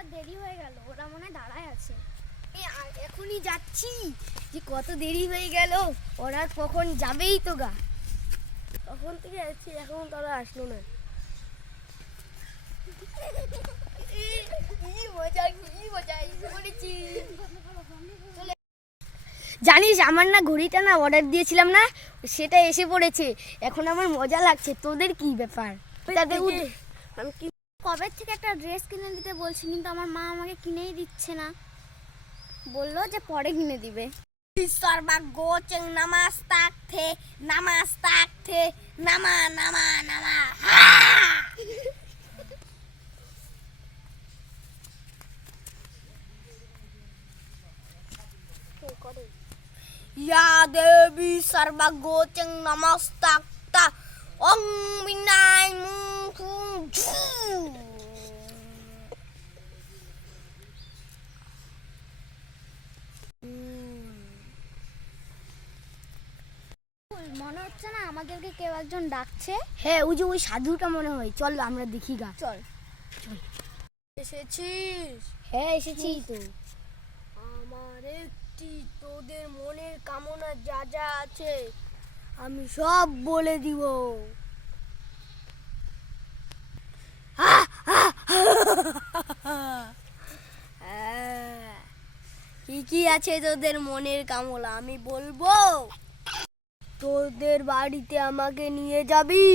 আবার দেরি হয়ে গেল, ওরা মনে হয় দাঁড়ায় আছে। এখনই যাচ্ছি, যে কত দেরি হয়ে গেল, ওরা কখন যাবেই তো গা। তখন থেকে যাচ্ছি, এখন তারা আসলো না। জানিস আমার না ঘড়িটা না অর্ডার দিয়েছিলাম না, সেটা এসে পড়েছে। এখন আমার মজা লাগছে। তোদের কি ব্যাপার? আমি কি কবে থেকে একটা ড্রেস কিনে দিতে বলছি, কিন্তু আমার মা আমাকে কিনেই দিচ্ছে না, বললো যে পরে কিনে দিবে। গোচেং নামাজ তাকথে নামা নামা নামা Ya Dewi Sarba Goceng Namastakta Om Binai Mungkung মনে হচ্ছে না আমাদেরকে কেউ একজন ডাকছে? হ্যাঁ, ওই যে ওই সাধুটা মনে হয়। চল আমরা দেখি গা। চল। এসেছিস? হ্যাঁ এসেছি তো। আমার একটি তোদের মনের কামনা যা যা আছে আমি সব বলে দিব। কি কি আছে তোদের মনের কামনা আমি বলবো। তোদের বাড়িতে আমাকে নিয়ে যাবি,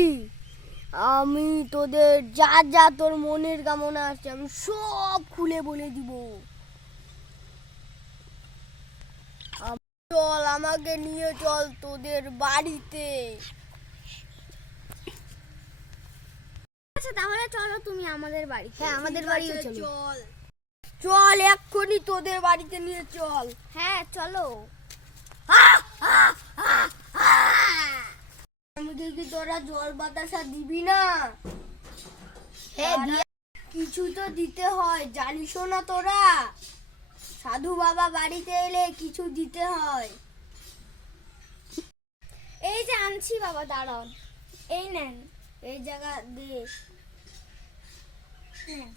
আমি তোদের যা যা তোর মনের কামনা আছে আমি সব খুলে বলে দিব। চল আমাকে নিয়ে চল তোদের বাড়িতে। আচ্ছা তাহলে চলো তুমি আমাদের বাড়ি। হ্যাঁ আমাদের বাড়িও চল। চল এক্ষুনি তোদের বাড়িতে নিয়ে চল। হ্যাঁ চলো। আমাকে কি তোরা জল বাতাসা দিবি না? হ্যাঁ কিছু তো দিতে হয়, জানিস না তোরা? সাধু বাবা বাড়িতে এলে কিছু দিতে হয়। এই যে আনছি বাবা, দাঁড়ান, এই নেন। এই জায়গা দে। হ্যাঁ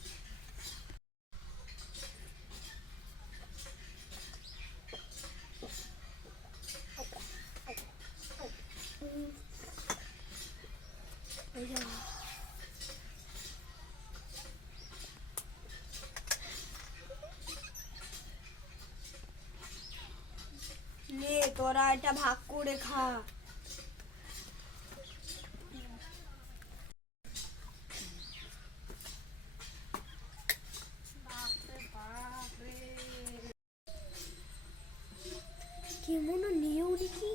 নে তোরা এটা ভাগ করে খা। কেমন নিয়েও নাকি,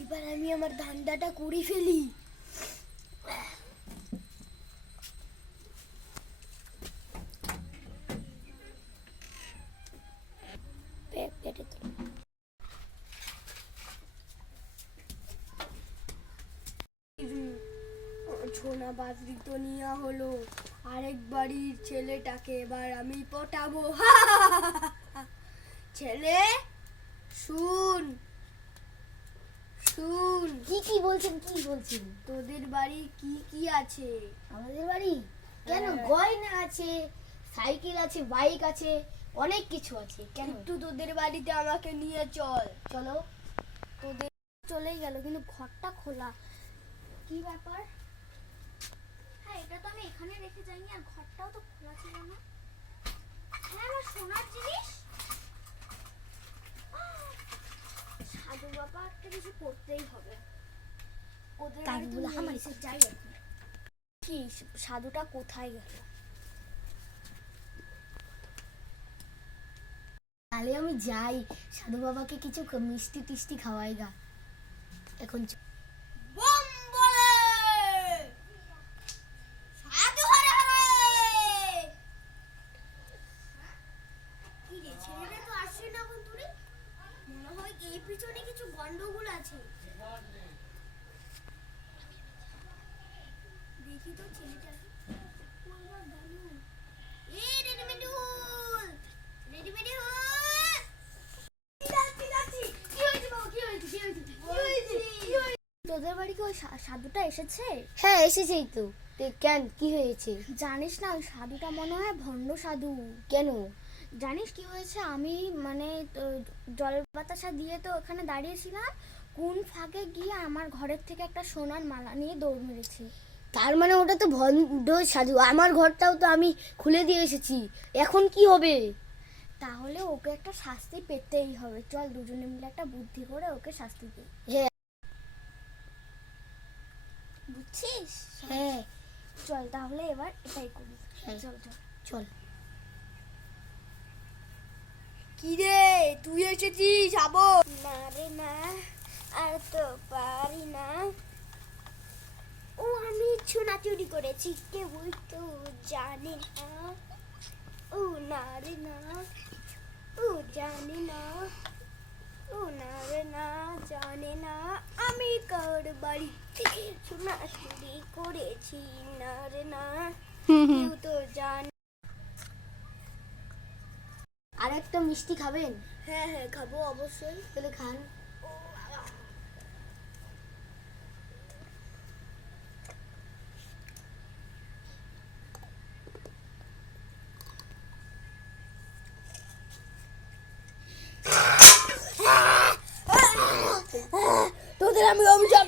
এবার আমি আমার ধান্দাটা করে ফেলি। ছোনা বাজরি তো নেওয়া হলো, আরেক বাড়ির ছেলেটাকে এবার আমি পটাবো। ছেলে শুন শুন। কি কি বলছেন, কি বলছেন? তোদের বাড়ি কি কি আছে? আমাদের বাড়ি কেন, হ্যাঁ। গয়না আছে, সাইকেল আছে, বাইক আছে, অনেক কিছু আছে। কেন? একটু তোদের বাড়িতে আমাকে নিয়ে চল। চলো। তোদের চলেই গেল, কিন্তু ঘরটা খোলা। কি ব্যাপার? হ্যাঁ এটা তো আমি এখানে রেখে যাইনি, আর ঘরটাও তো খোলা ছিল না। হ্যাঁ আমার সোনার জিনিস। সাধু বাবা একটা কিছু করতেই হবে। ওদের বাড়ি তো আমার এসে যাই এখন। কি সাধুটা কোথায় গেল? তাহলে আমি যাই, সাধু বাবাকে কিছু মিষ্টি টিষ্টি খাওয়াই গা। এখন বম বলে সাধু হরে হরে। কি রে ছেলেটা তো আসছে না এখন তুই? মনে হয় এই পিছনে কিছু গন্ডগোল আছে। দেখি তো ছেলেটা। এই রেডিমেডুল রেডিমেডুল। তোদের বাড়ি কি ওই সাধুটা এসেছে? হ্যাঁ এসেছেই তো। কেন, কি হয়েছে? জানিস না ওই সাধুটা মনে হয় ভণ্ড সাধু। কেন? জানিস কি হয়েছে, আমি মানে জল বাতাসা দিয়ে তো ওখানে দাঁড়িয়েছিলাম, কোন ফাঁকে গিয়ে আমার ঘরের থেকে একটা সোনার মালা নিয়ে দৌড় মেরেছে। তার মানে ওটা তো ভণ্ড সাধু। আমার ঘরটাও তো আমি খুলে দিয়ে এসেছি, এখন কি হবে? তাহলে ওকে একটা শাস্তি পেতেই হবে, চল দুজনে মিলে একটা বুদ্ধি করে ওকে শাস্তি দিই। হ্যাঁ। বুঝছিস? হ্যাঁ। চল তাহলে এবার এটাই করি। হ্যাঁ। চল চল। চল। কি রে, তুই এসেছিস? যাবো না রে না, আর তো পারি না। ও আমি সোনা চুরি করেছি, কেউই তো জানে না। ও না রে না, ও জানে না, ও না রে না, জানে না আমি কার বাড়ি থেকে সোনা চুরি করেছি। না রে না, কেউ তো জানে। আর একটা মিষ্টি খাবেন? হ্যাঁ হ্যাঁ খাবো অবশ্যই। তাহলে খান। তোদের আমি অভিশাপ